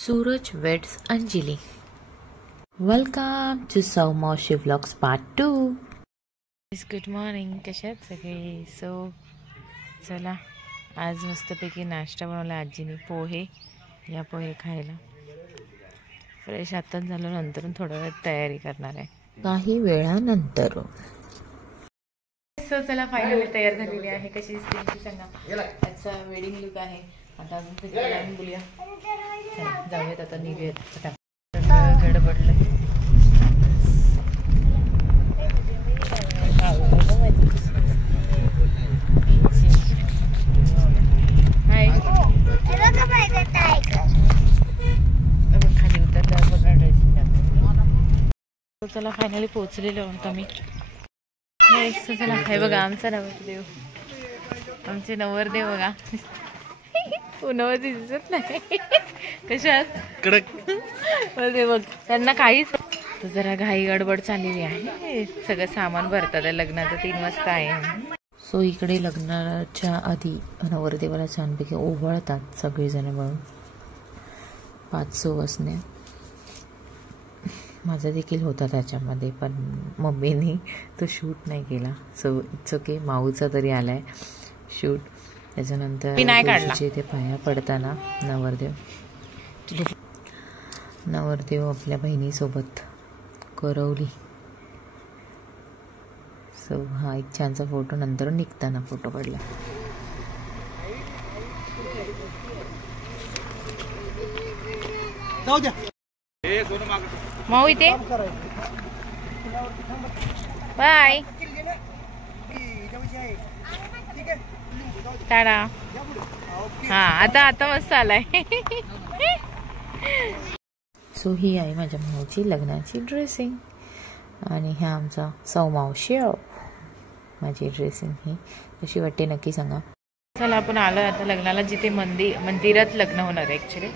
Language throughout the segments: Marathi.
Suraj weds Anjali. Welcome to Saumoshi Vlogs Part 2. Good morning. कशा आहेत सगळे? सो चला आज मस्तपैकी नाश्ता बनवला आजीने. पोहे या पोहे खायला. फ्रेश आताच झालं, नंतर थोडा वेळ तयारी करणार आहे. काही वेळानंतर सो चला फायनली तयार झालेली आहे. कशी दिसते सांगा. आजचा वेडिंग लुक आहे. आता अजून तरी बोलूया. जाऊयात आता, निघूयात फटाफट. गडबडलं खाली उतरल्यावर बघा ड्रेसिंग. चला फायनली पोहोचलेलो आहोत आम्ही. चला हे बघा आमचा नवरदेव, आमचे नवरदेव बघा. उन्हावर दिसत नाही कशात कडक बघ त्यांना काहीच. तर जरा घाई गडबड चाललेली आहे. सगळं सामान भरतात आहे. लग्नाचं 3 वाजता आहे. सो इकडे लग्नाच्या आधी नवरदेवाला छानपैकी ओवाळतात सगळेजण मिळून. 500 वाजण्या माझा देखील होता त्याच्यामध्ये, पण मम्मीने तो शूट नाही केला. So it's okay. माऊचा तरी आलाय शूट. त्याच्यानंतर ते पाया पडताना नवरदेव आपल्या बहिणीसोबत करवली. सो हा एक छानसा फोटो नंतर निघताना फोटो पडला. माऊ इथे बाय टाळा. हा आता मस्त आलाय. सो ही आहे माझ्या भाऊची लग्नाची ड्रेसिंग आणि हा आमचा सौमावशी माझी ड्रेसिंग. ही कशी वाटते नक्की सांगा. चला आपण आलो आता लग्नाला, जिथे मंदिरात लग्न होणार आहे ऍक्च्युली.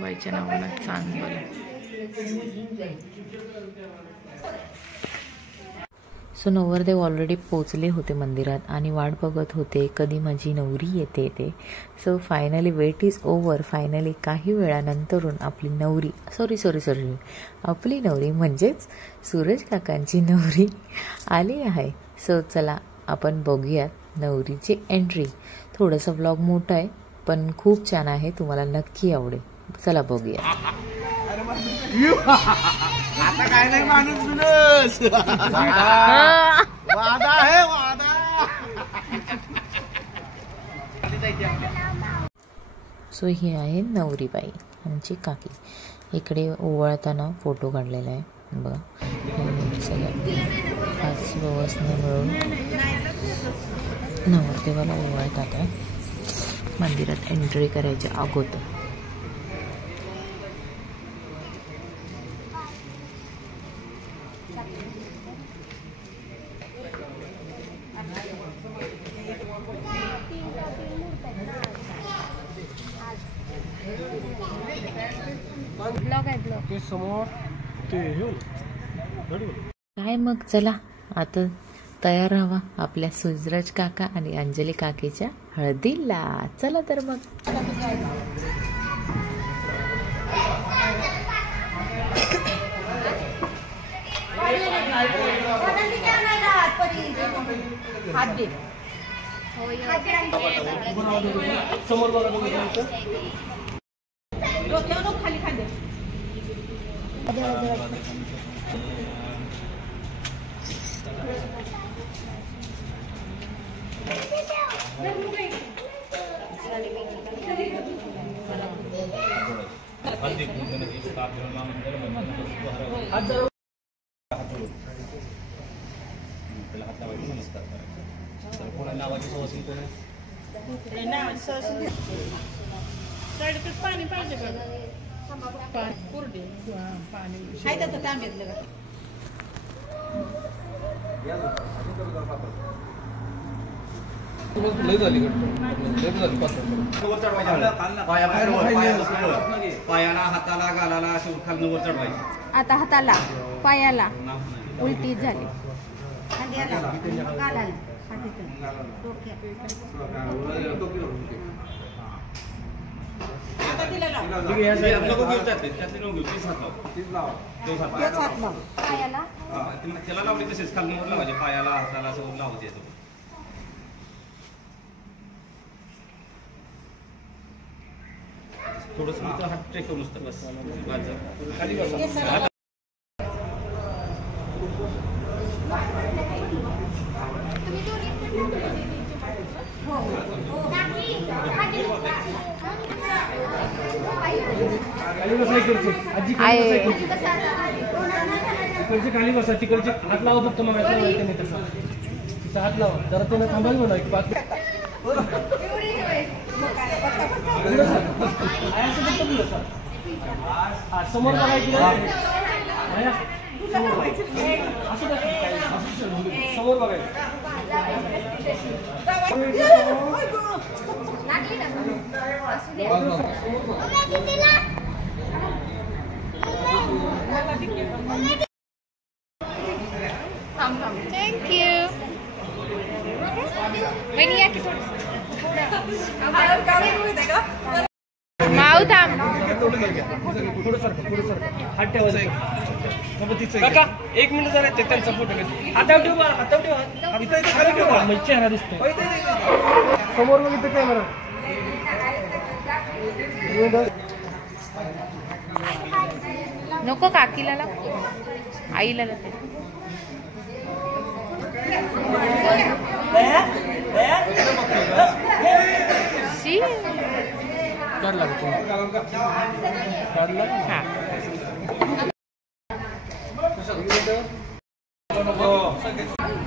बाईच्या नावानं चांगलं. सो नवरदेव ऑलरेडी पोचले होते मंदिरात आणि वाट बघत होते कधी माझी नवरी येते ते. So finally wait is over. Finally काही वेळानंतरून आपली नवरी सॉरी आपली नवरी म्हणजेच सूरज काकांची नवरी आली आहे. सो चला आपण बघूयात नवरीची एंट्री. थोडंसं व्लॉग मोठा आहे पण खूप छान आहे, तुम्हाला नक्की आवडेल. चला बघूया. आता काय नाही माणूस वादा आहे वादा. सो ही आहे नवरीबाई आमची काकी. इकडे ओवाळताना फोटो काढलेला आहे बघा. सगळ्या 5 व्यवस्था मिळून नवरदेवाला ओवाळतात आहे मंदिरात एंट्री करायच्या अगोदर. काय मग चला आता तयार राहा आपल्या सूरज काका आणि अंजली काकीच्या हळदीला. चला तर मग. पाणी पाहिजे पायाला हाताला गालाला असे खालनं वर चढवायचे. आता हाताला पायाला उलटी झाली. त्याला लावली तसेच खाली लावायचे पायाला हाताला असं लावत येतो. थोडस हात टेकव नुसतं बस खाली बसा. तिकडचे खाली बसा, तिकडचे हात लावा फक्त मग तिचा हात लावा जरा त्याला थांबायला म्हणा की बाकी समोर बघायची समोर बघायचं. Thank you. माऊ थांब. हात ठेवायचा काका 1 मिनिट जरा त्यांचा फोटो घ्या. हातावर ठेवा, हातावर ठेवा, खाली ठेवा म्हणजे चेहरा दिसतो समोर. मग इथं कॅमेरा नको काकीला लाव, आईला लावते. शी काढला काढला. हा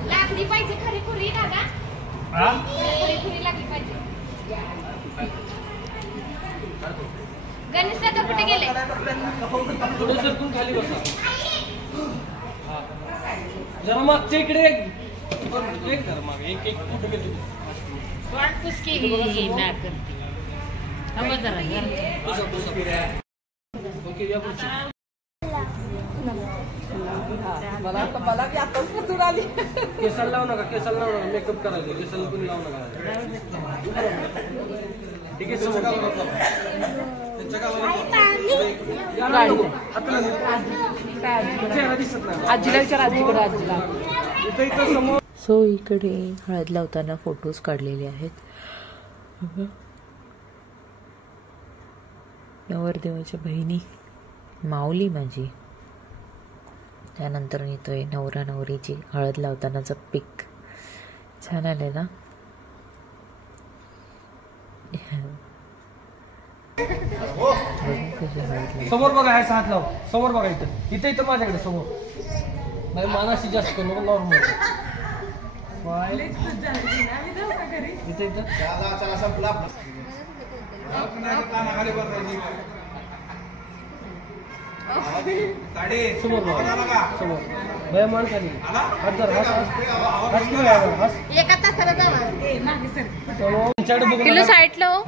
लागली पाहिजे खरी खुरी ना का? खरी खुरी लागली पाहिजे. गणेश दादा कुठे गेले? थोडं सरकून खाली बसा. जरा मागच्या इकडे एक जरा मागे एक फोटो घेतो. वाटतोस की ना करते. थांबा जरा ओके या पुढची. केसाला लावू नका, केसाला लावू नका, मेकअप करायचं. केसाला पण लावू नका. ठीक आहे समोर चेहरा दिसत नाही. आजीला विचार, आजीकडे आजीला. इथं समोर. सो इकडे हळद लावताना फोटोज काढलेले आहेत. नवरदेवाच्या बहिणी, माऊली माझी. त्यानंतर येतोय नवरा नवरीची हळद लावतानाचं पिक. छान आलंय ना. समोर बघा, ह्याचा हात लाव. समोर बघा, इथं इथं इथं माझ्याकडे समोर. नाही मानाशी जास्त करू नको, नॉर्मल. इथं इथं चला संपला. समोर बघा, समोर भया मान खाली. हात जरा हात किती वेळा हात एका तासाला जाणार. त्यांच्याकडे बघू पिल्लू साईडला हो.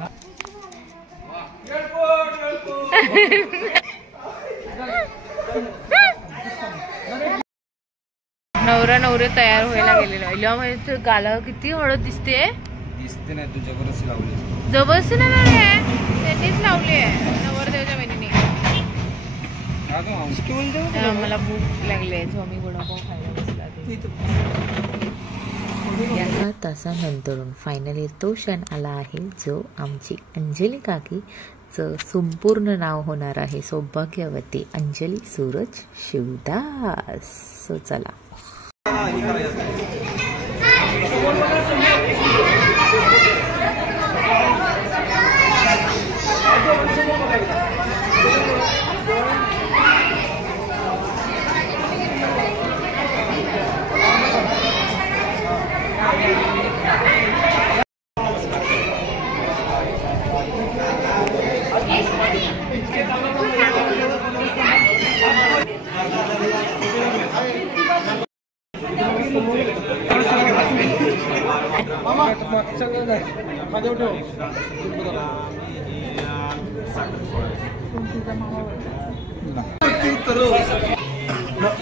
नवरा नवरी तयार व्हायला गेलेलो. गाला किती हळद दिसते. दिसते नाही तुझ्या बरंच लावली. जबरदस्ती नाही लावली आहे, त्यांनीच लावली आहे नवरदेवाच्या बहिणीने. मला भूक लागली आहे, मी वडापाव खायला बसला. एका तासानंतरून फायनली तो क्षण आला आहे जो आमची अंजली काकीचं संपूर्ण नाव होणार आहे. सौभाग्यवती अंजली सूरज शिवदास. सो चला.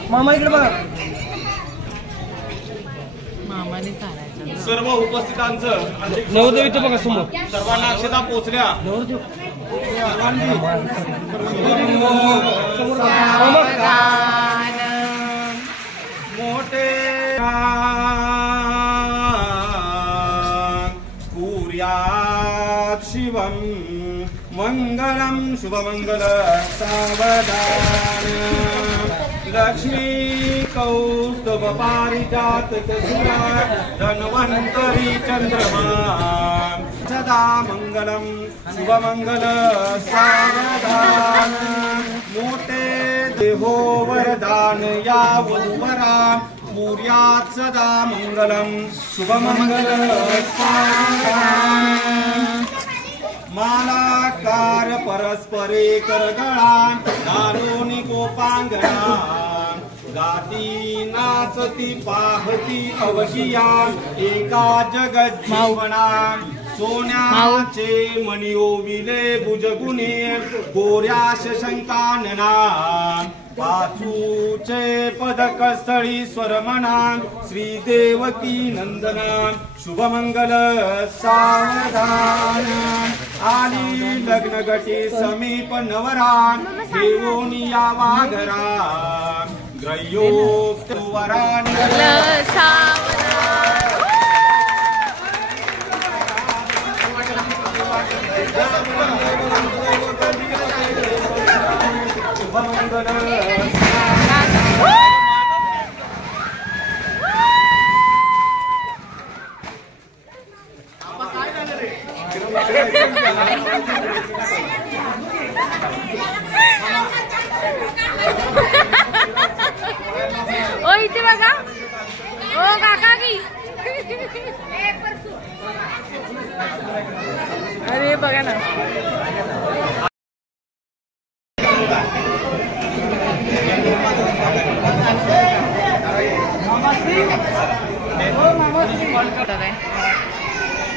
मामा इकडे बघा. मामाने हाताने चालायचं. सर्व उपस्थितांचं नवदेव इथं बघा समोर. सर्वांना अक्षता पोचल्या. मोठे कुर्यात् शिवं मंगलम शुभमंगल सावधान. लक्ष्मी कौस्तुभ पारिजात सुरा धन्वंतरी चंद्रमा सदा मंगलम शुभमंगल सावधान. मोठे देहो वरदान या वधूवरा कुर्यात् सदा मंगलम शुभमंगल सावधान. मालाकार परस्परे करगळा नारोनी गोपांगणा गाती नाचती पाहती अवशिया एका जगज्जीवना. सोन्याचे मणी ओविले भुजगुणे गोऱ्या शशंकानना. पाचूचे पदक स्थळी स्वरमणा श्रीदेवकी नंदना. शुभमंगल सावधान. आली लग्न गटी समीप नवरा देवोनी यावा घरा. ग्रह्योक्त वराने ओ इथे बघा. ओ काका की अरे बघा ना.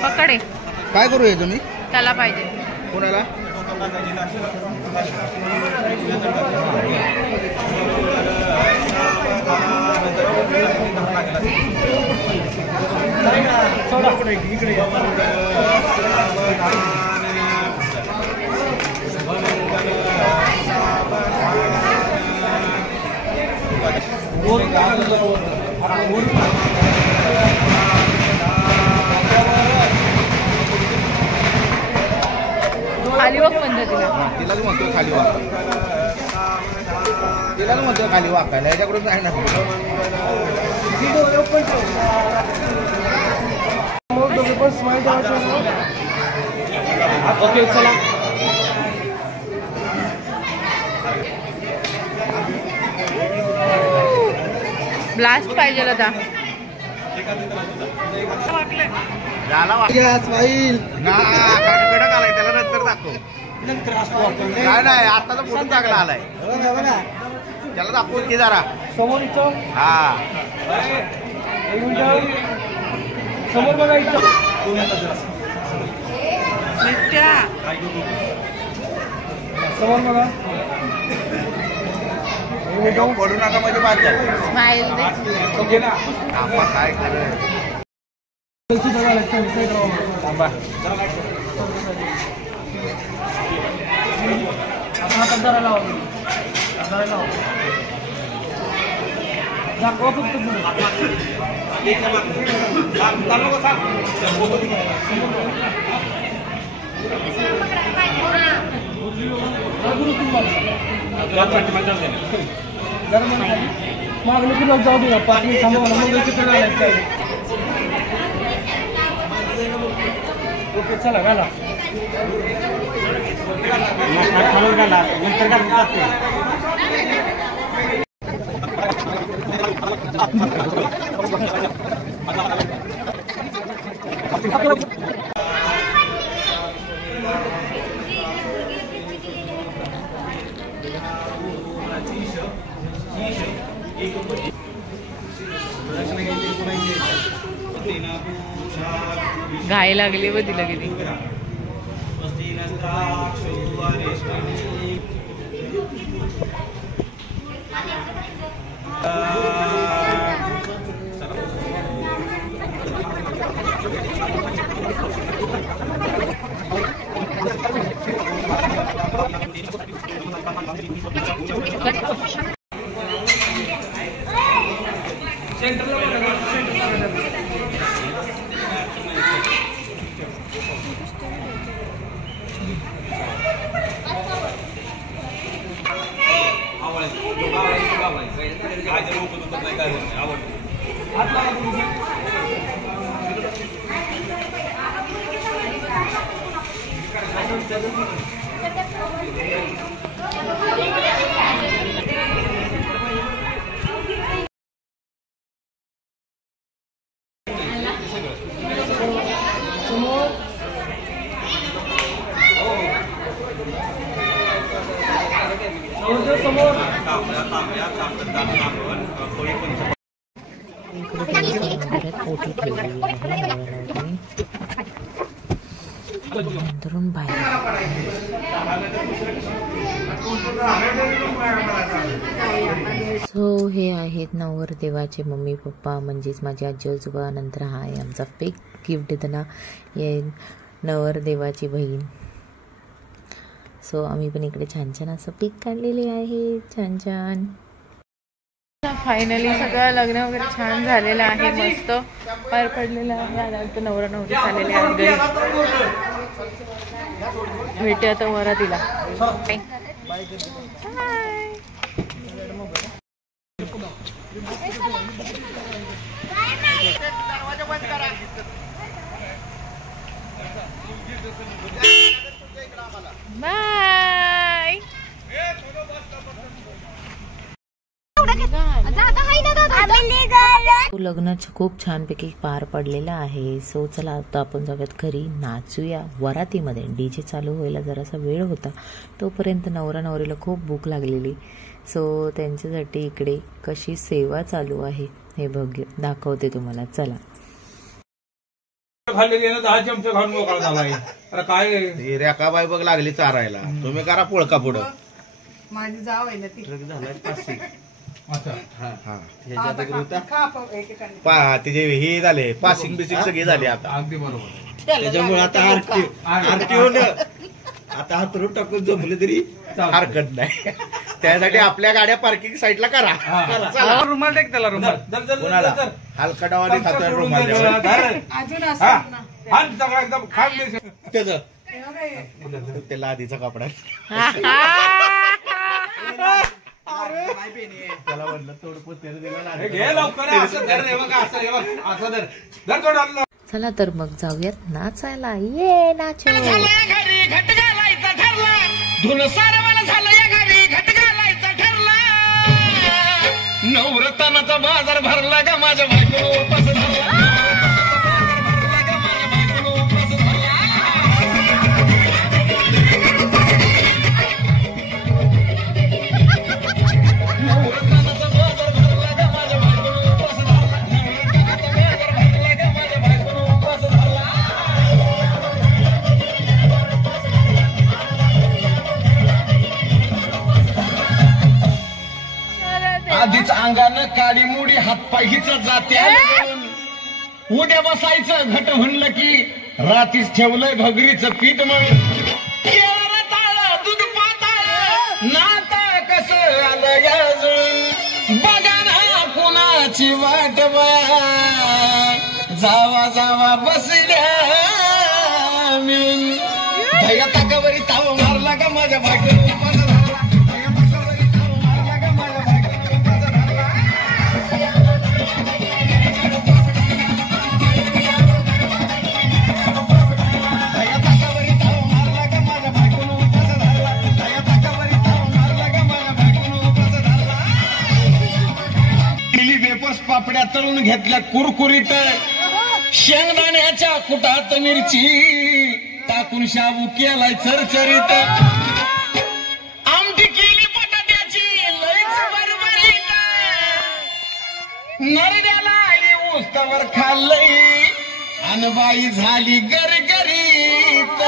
पकडे काय करूया तुम्ही? त्याला पाहिजे. कोणाला? खाली वाक पद्धतीला. तिलाच म्हणतोय खाली वाक. तिलाच म्हणतोय खाली वाकायला. याच्याकडून नाही ना. ओके चला. ब्लास्ट पाहिजे होता. कडक आलाय त्याला नंतर दाखव. काय नाही आताचा फोटो चांगला आलाय त्याला दाखवून की जरा समोर इथं. हा एक मिनिट समोर बघा इथं. समोर बघा. पडू नका म्हणजे बाद झालं. स्माइल दे. ओके ना. आपण काय करत थांबा. हातात जरा लावा. जरा लावा. दाखवा फक्त पुढे. मागणी तुला जाऊ दे ना. 5 मिनिट थांबा मला. मग चित्र ओके चला घाला. घाला नंतर घालून घाई लागली व तिला किती. ओटी ठेवलेली आहे नंतरून बाहेर. सो हे आहेत नवरदेवाचे मम्मी पप्पा म्हणजेच माझे आजी आजोबा. नंतर हा आहे आमचा फेक गिफ्ट देताना ये नवरदेवाची बहीण. सो आम्ही पण इकडे छान छान असं पिक काढलेले आहे. छान छान फायनली सगळं लग्न वगैरे छान झालेलं आहे. मस्त पार पडलेलं आहे. आता नवरा नवरी झालेले आहेत घरी. भेटूया आता वरातीला. बाय. लग्न खूप छानपैकी पार पडलेलं आहे. सो चला आता आपण जाऊयात घरी, नाचूया वरातीमध्ये. डीजे चालू व्हायला जरासा वेळ होता, तोपर्यंत नवरा नवरीला खूप भूक लागलेली. सो त्यांच्यासाठी इकडे कशी सेवा चालू आहे हे दाखवते तुम्हाला. चला. रेखाबाई बघ लागली चारायला. तुम्ही करा पोळका पुढं. माझी जाव आहे ना ती. तिचे हे झाले पासिंग बिसिंग सगळे झाले आता. अगदी बरोबर. त्याच्यामुळे आता आता हातरून टाकून जमले तरी हरकत नाही. त्यासाठी आपल्या गाड्या पार्किंग साईडला करा. रुमाल टाक त्याला. रुमाल कोणाला हलका डावाने खातो रुमाल अजून असं एकदम त्याचं त्याला आधीचा कपडा त्याला म्हटलं थोडं पोतेर दिलं. चला तर मग जाऊयात नाचायला. ये नाचो. नवरत्नाचा बाजार भरला का माझ्या बायको. आधीच अंगानं काडी मुडी हातपाय हिचत जाते. उद्या बसायचं घट म्हणलं की रातीच ठेवलंय भगरीचं पीठ म्हणून. दूध पाताळ नाता कसं आलं अजून. बघा ना कुणाची वाट बया. जावा जावा बसल्या मी. दया ताकावरी ताव मारला का माझ्या बायकोला. पापड्या तळून घेतल्या कुरकुरीत. शेंगदाण्याच्या कुटात मिरची टाकून शाबू केलाय चरचरीत. आमटी केली बटाट्याची लईच बरबरीत. नरड्याला आली उस्तवर खाल्लंय आणि बाई झाली गरगरीत.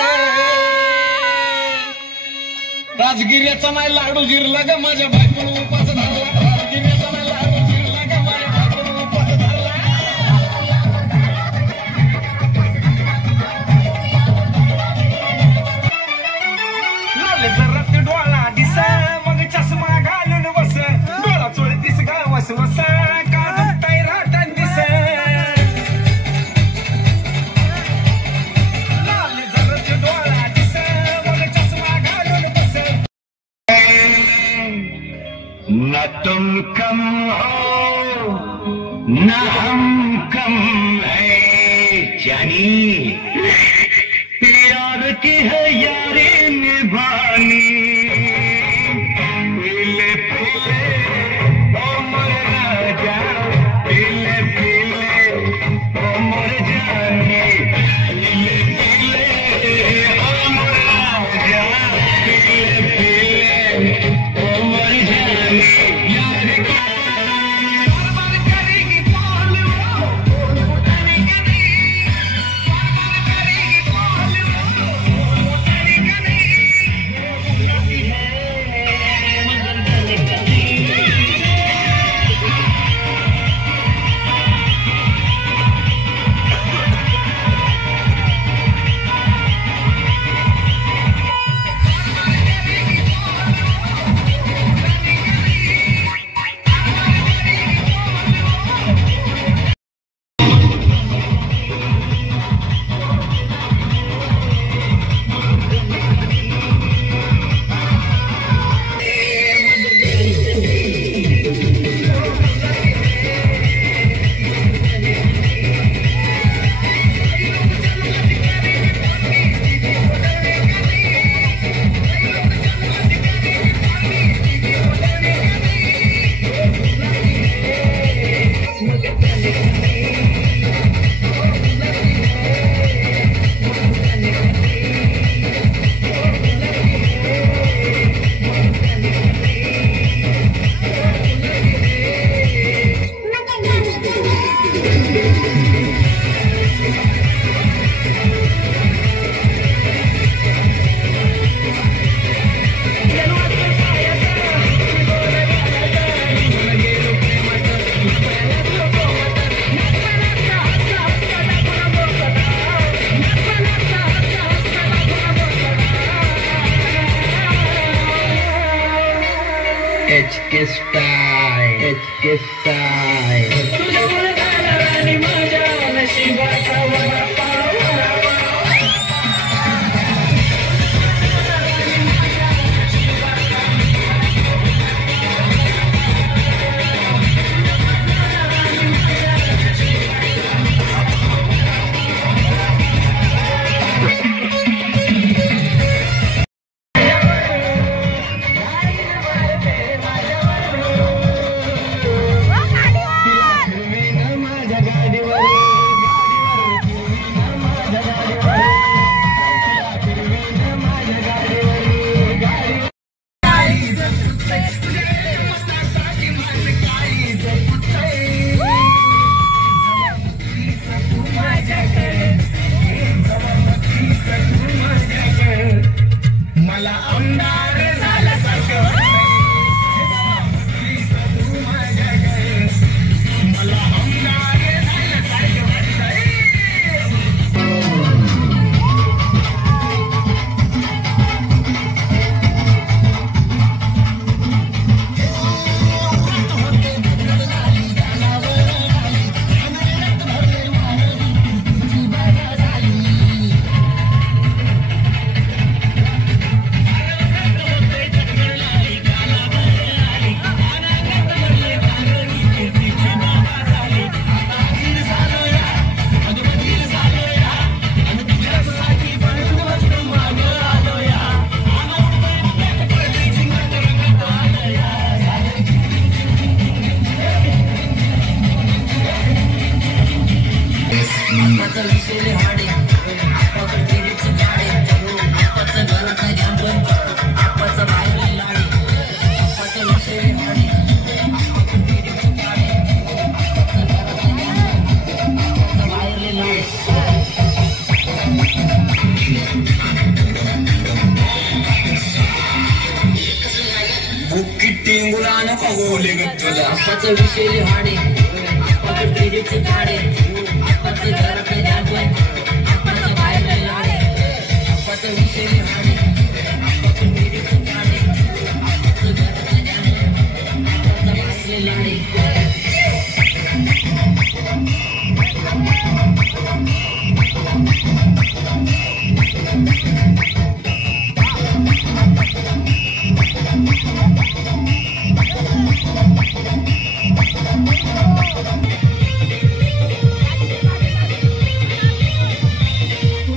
राजगिऱ्याचा नाही लाडू जिरला ग माझ्या बायकोला उपास झाला. राजगिऱ्याचा नाही लाडू जिरला ग माझ्या बायकोला उपास झाला. कम हो न हम कम है जानी, यार की है यारी निभानी। पीले पीले ओ मर राजा, पीले पीले ओ मर जानी, पीले पीले ओ मर राजा, पीले पीले ओ मर जानी। यार की HK style, HK style.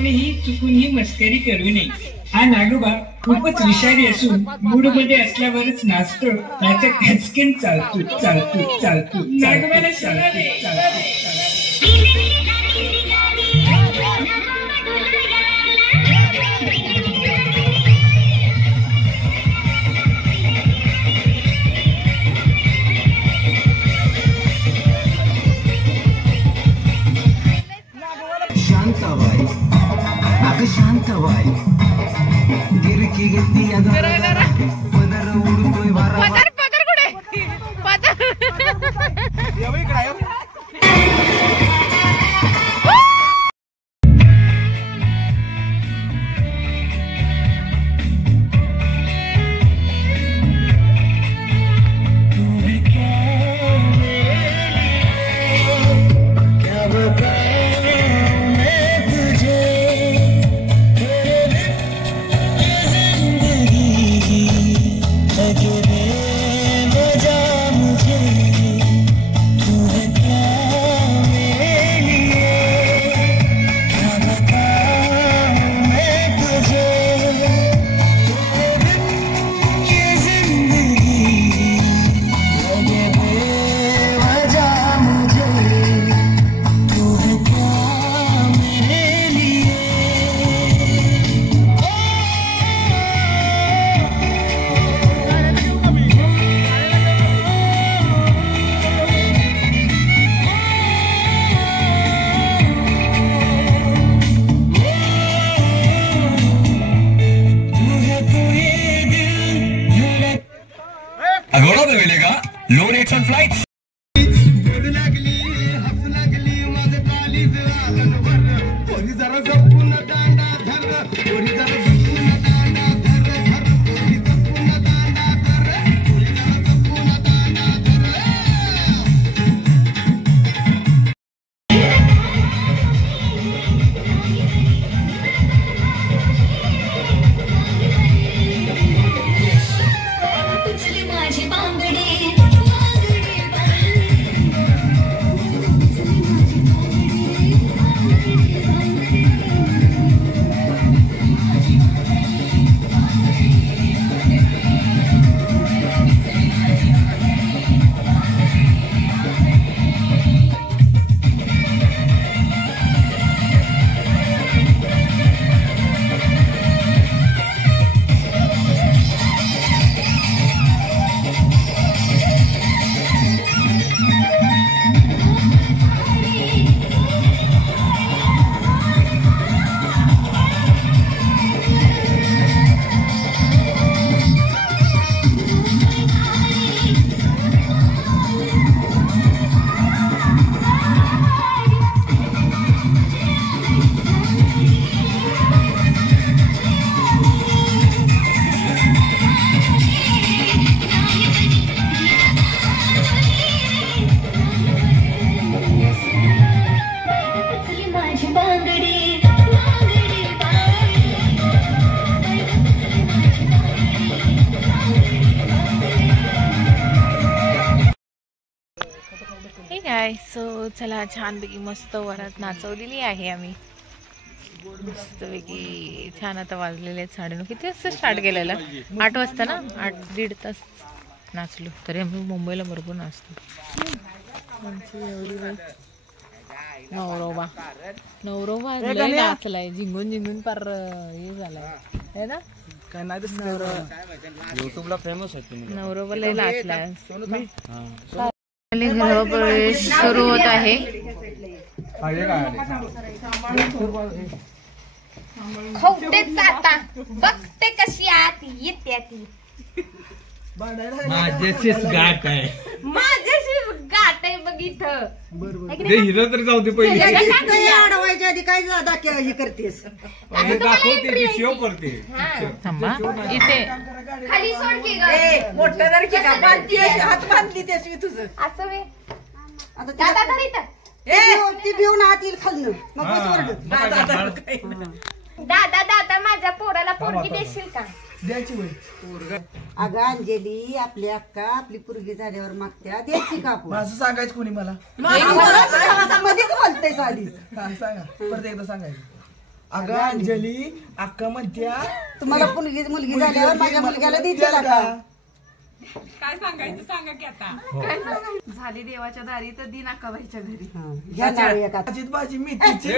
कोणीही चुकून ही मस्करी करू नये. हा नागोबा खूपच विषारी असून मूड मध्ये असल्यावरच नाचतो. त्याचा खचकन चालतो चालतो चालतो. नागोबाला चालतो चालतो. शांताबाई अगं शांताबाई गिरकी घेतली पदर उडतोय वारा. पदर कुठे पदर अगोड़ा तो मिलेगा low rates on flights. So चला छानपैकी मस्त वरात नाचवलेली आहे आम्ही मस्तपैकी. छान आता वाजलेले आहेत 9:30. किती वाजता स्टार्ट केलेलं? 8 वाजता ना. 8-1.5 तास नाचलो. तरी आम्ही मुंबईला भरपूर नाचतो. नवरोबा नवरोबा नाचलाय झिंगून झिंगून पार हे झालाय है ना. काय नाही युट्यूबला फेमस आहे तुम्ही. नवरोबा लय नाचलाय. गृहप्रवेश सुरू होत आहे. बघते कशी आत येते ती. माझ्याचीच गाठ आहे. माझ्याशी गाठ आहे बघ इथं. हिरो तर जाऊ दे पहिले. अडवायच्या आधी काय दाखव हे करतेस. दाखवते शो करते. थांबा इथे खाली सोड की मोठं जर की का बांधली हात बांधली त्याशी तुझं असं वे. आता दादा धर इथं. ती भिवून आत येईल खाल्लं मग दादा दादा माझ्या पोराला पोरगी देशील का? द्यायची होय. अगं अंजली आपली अक्का आपली पोरगी झाल्यावर मागत्या द्यायची का आपण. माझं सांगायचं कोणी मला मध्येच बोलतय साधी. सांगा परत एकदा सांगायचं. अगं अंजली अक्का म्हणत्या तुम्हाला मुलगी झाल्यावर माझ्या मुलग्याला देतील का? काय सांगायचं सांगा की आता. झाली देवाच्या दारी तर दिन अक्काबाईच्या घरी. घ्या नाव एका. भाजी मेथीची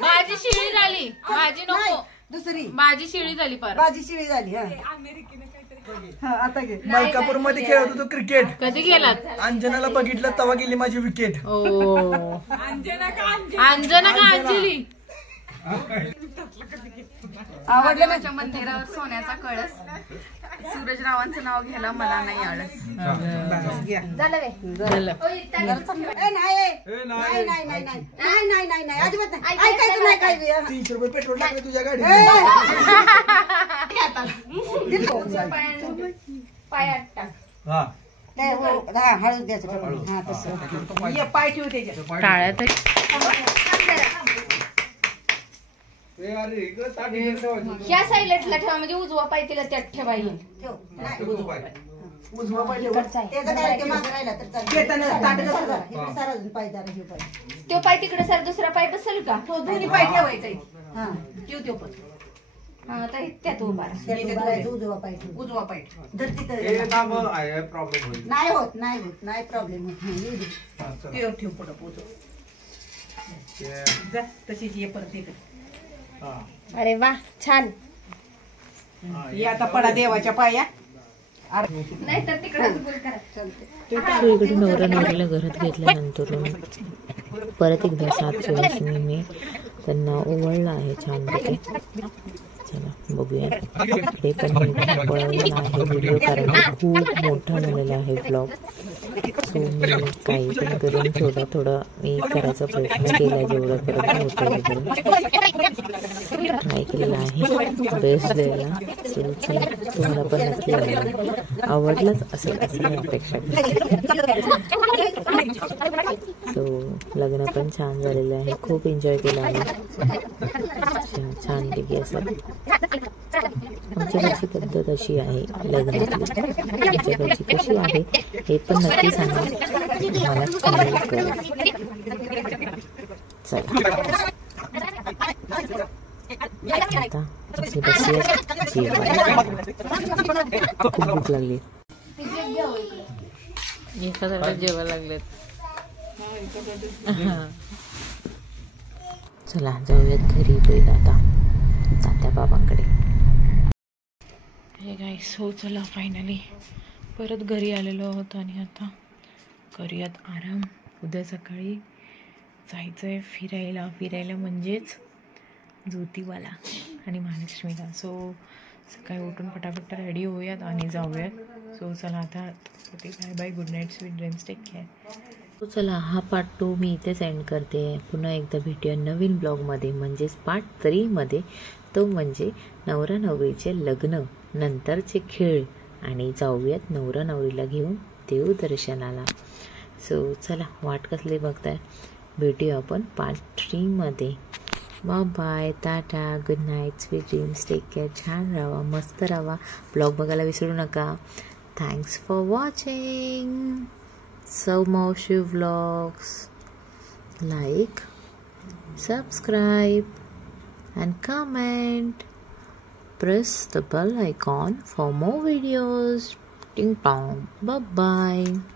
भाजी शिळी झाली. भाजी नको, दुसरी भाजी शिळी झाली पार. भाजी शिळी झाली. हा आता घे. मलकापूर मध्ये खेळत होतो क्रिकेट. कधी गेलात? अंजनाला बघितलं तेव्हा गेली माझी विकेट. अंजना का अंजना का अंजली? आवडलं ना? मंदिरावर सोन्याचा कळस. सूरजरावांचं नाव घ्यायला मला नाही आळस. झालं रे. झालं. नाही अजिबात नाही. ऐकायचं नाही काय बी. 300 रुपये पेट्रोल टाकले तुझ्या गाडीत. पायात टाक. हा हळद द्यायचं. हा तसं पाय ठेवू त्याच्यात. टाळ्या तर ह्या साईडला ठेवा म्हणजे उजवा पाय तिला त्यात ठेवायला. उजवा पाहिजे. त्याचा काय ते मागं राहिला तर चालेल. पाय जरा हे पाय. तो पाय तिकडे सर दुसरा पाय बसेल का? तो दोन्ही पाय ठेवायचा. हा ठेव पण. हा तर त्यात उभा राहा. त्यात उभा उजवा पाय ठेव. उजवा पाय. धरती तर प्रॉब्लेम होईल. नाही होत प्रॉब्लेम होत. ठेव पुढं उजवा. जा तशीच ये परत इकडे. अरे वा छान. आता पडा देवाच्या पाया. नाही तर तिकडे सो इकडे नवरा नवरीला घरात घेतल्यानंतर परत एकदा 7 सुवासिनी मी त्यांना ओवळलं आहे छानपैकी. चला बघूया. हे पण वळवलेला आहे व्हिडिओ कारण खूप मोठा झालेला आहे ब्लॉग. सो मी काही पण करून थोडं मी करायचा प्रयत्न केला जेवढं पर्यंत होतं ट्राय केलेला आहे बेस्ट द्यायला. सो चला तुम्हाला पण नक्की आवडलंच असेल असं मी अपेक्षा करते. सो लग्न पण छान झालेलं आहे. खूप एन्जॉय केलं आहे. छानपैकी असं आमच्याकडची पद्धत अशी आहे लग्नातली. आमच्याकडची कशी आहे हे पण नक्की सांगा मला कमेंट करा. चला आता अशी बसूया जेवायला. खूप भूक लागली. एखाद्याला जेवायला लागलेत. चला जाऊयात घरी पहिला आता तात्या बाबांकडे. हे गाईस हो चला फायनली परत घरी आलेलो आहोत आणि आता करूयात आराम. उद्या सकाळी जायचं आहे फिरायला म्हणजेच ज्योतिबाला आणि महालक्ष्मीला. सो सकाळी उठून फटाफट रेडी होऊयात आणि जाऊयात. सो चला आता bye bye, good night, sweet dreams, take care. तो चला हा पार्ट 2 मी इथेच एंड करते. पुन्हा एकदा भेटूया नवीन ब्लॉगमध्ये म्हणजेच पार्ट 3 मध्ये. तो म्हणजे नवरा नवरीचे लग्न नंतरचे खेळ आणि जाऊयात नवरा नवरीला घेऊन देवदर्शनाला. सो चला वाट कसली बघताय. भेटूया आपण पार्ट 3 मध्ये. Bye bye, tata, good night, sweet dreams, take care. छान राहा, मस्त राहा. ब्लॉग बघायला विसरू नका. Thanks for watching Moshi Vlogs. Like, subscribe and comment. Press the bell icon for more videos. Ding dong. Bye bye.